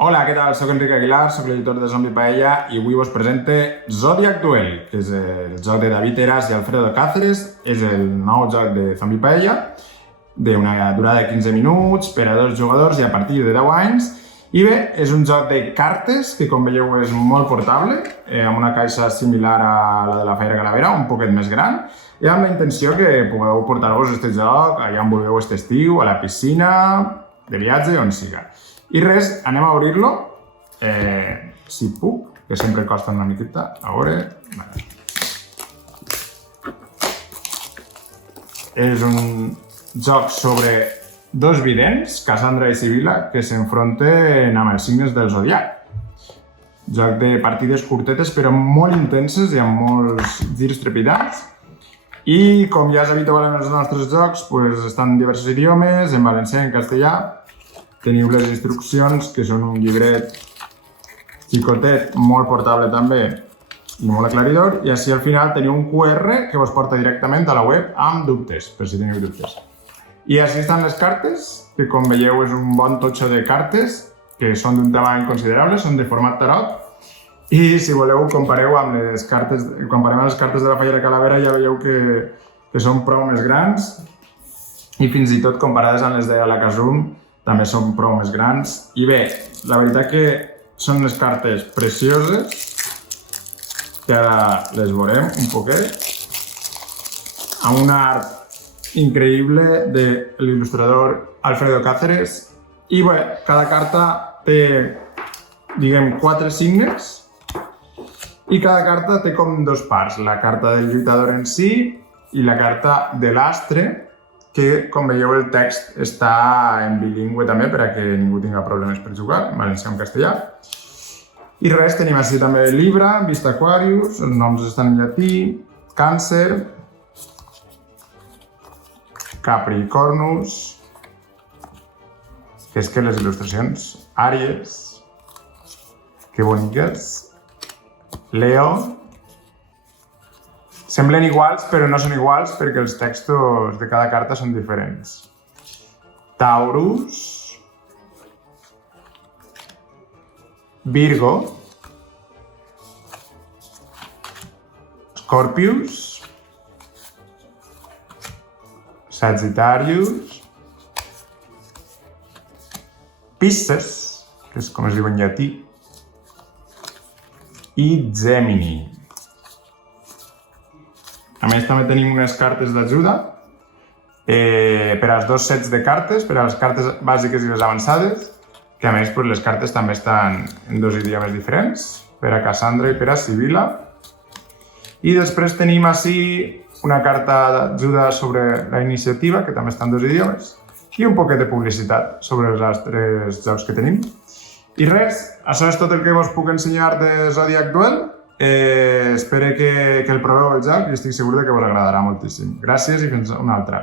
Hola, què tal? Soc Enric Aguilar, soc l'editor de Zombie Paella i avui vos presente Zodiac Duel, que és el joc de David Heras i Alfredo Cáceres. És el nou joc de Zombie Paella, d'una durada de 15 minuts per a 2 jugadors i a partir de 10 anys. I bé, és un joc de cartes que, com veieu, és molt portable, amb una caixa similar a la de la Fera Calavera, un poquet més gran, i amb la intenció que pugueu portar-vos aquest joc allà on vulgueu aquest estiu, a la piscina, de viatge, on siga. I res, anem a obrir-lo, si puc, que sempre costa una miqueta. A veure... És un joc sobre dos vidents, Cassandra i Sibila, que s'enfronten amb els signes del zodiac. Joc de partides curtetes però molt intenses i amb molts girs trepidants. I com ja és habitual en els nostres jocs, estan en diversos idiomes, en valencià i en castellà. Teniu les instruccions, que són un llibret xicotet, molt portable també i molt aclaridor, i així al final teniu un QR que vos porta directament a la web amb dubtes, per si teniu dubtes. I així estan les cartes, que com veieu és un bon totxo de cartes, que són d'un tamany considerable, són de format tarot, i si voleu compareu amb les cartes, comparem amb les cartes de la Fera Calavera, ja veieu que són prou més grans, i fins i tot comparades amb les de la Casum, també són prou més grans. I bé, la veritat que són unes cartes precioses, que ara les veurem un poquet, amb un art increïble de l'il·lustrador Alfredo Cáceres. I bé, cada carta té, diguem, 4 signes, i cada carta té com 2 parts, la carta del lluitador en si i la carta de l'astre, que, com veieu, el text està en bilingüe també, per a que ningú tingui problemes per jugar, en valencià o en castellà. I res, tenim així també Libra, Vista Aquarius, els noms estan en llatí, Càncer, Capricornus, que és que les il·lustracions, Àries, que boniques, Leo. Semblen iguals, però no són iguals perquè els textos de cada carta són diferents. Taurus, Virgo, Scorpius, Sagittarius, Pisces, que és com es diu en llatí, i Gemini. A més, també tenim unes cartes d'ajuda per als 2 sets de cartes, per a les cartes bàsiques i les avançades, que a més les cartes també estan en 2 idiomes diferents, per a Cassandra i per a Sibila. I després tenim així una carta d'ajuda sobre la iniciativa, que també està en 2 idiomes, i un poquet de publicitat sobre els altres jocs que tenim. I res, això és tot el que us puc ensenyar de Zodiac Duel. Espero que el proveu el joc i estic segur que us agradarà moltíssim. Gràcies i fins una altra.